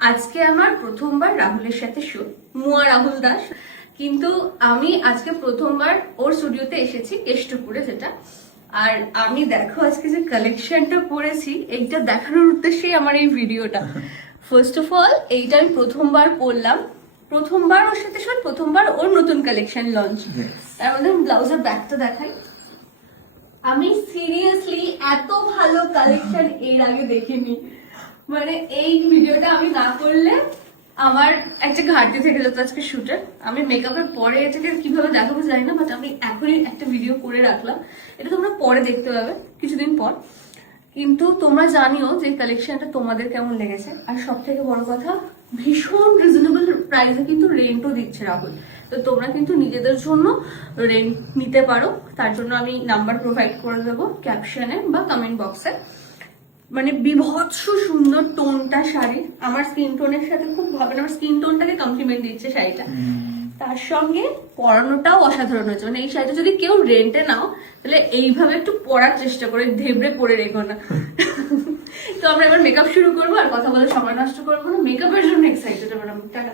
আজকে আমার প্রথমবার রাহুলের সাথে শুট, মুয়া রাহুল দাস। কিন্তু আমি আজকে প্রথমবার ওর স্টুডিওতে এসেছি, কেষ্টপুরে যেটা। আর আমি দেখো আজকে যে কালেকশনটা পরেছি, এইটা দেখানোর উদ্দেশ্যেই আমার এই ভিডিওটা। ফার্স্ট অফ অল এইটা আমি প্রথমবার পরলাম, প্রথমবার ওর সাথে শুট, প্রথমবার ওর নতুন কালেকশন লঞ্চ। তার মধ্যে ব্লাউজের ব্যাগটা দেখাই। আমি সিরিয়াসলি এত ভালো কালেকশন এর আগে দেখিনি। মানে এই ভিডিওটা আমি না করলে আমার একটা ঘাটতি থেকে যেত আজকে শুটের। আমি মেকআপের পরে এটাকে কিভাবে দেখাবো জানি না, বাট আমি এখনই একটা ভিডিও করে রাখলাম। এটা তোমরা পরে দেখতে পাবে কিছুদিন পর। কিন্তু তোমরা জানিও যে কালেকশনটা তোমাদের কেমন লেগেছে। আর সব থেকে বড় কথা, ভীষণ রিজনেবল প্রাইসে কিন্তু রেন্টও দিচ্ছে রাহুল। তো তোমরা কিন্তু নিজেদের জন্য রেন্ট নিতে পারো। তার জন্য আমি নাম্বার প্রোভাইড করে দেবো ক্যাপশনে বা কমেন্ট বক্সে। মানে বিভৎস সুন্দর টোনটা শাড়ি, আমার স্কিন টোনের সাথে খুব ভালো, আমার স্কিন টোনটাকে কমপ্লিমেন্ট দিচ্ছে শাড়িটা। তার সঙ্গে পরানোটাও অসাধারণ হয়েছে। মানে এই শাড়িটা যদি কেউ রেন্টে নাও তাহলে এইভাবে একটু পরার চেষ্টা করে, ধেবড়ে পরে রেখো না। তো আমরা এবার মেকআপ শুরু করবো, আর কথা বলে সময় নষ্ট করবো না। মেকআপের জন্য এক্সাইটেড আমরা। টাটা।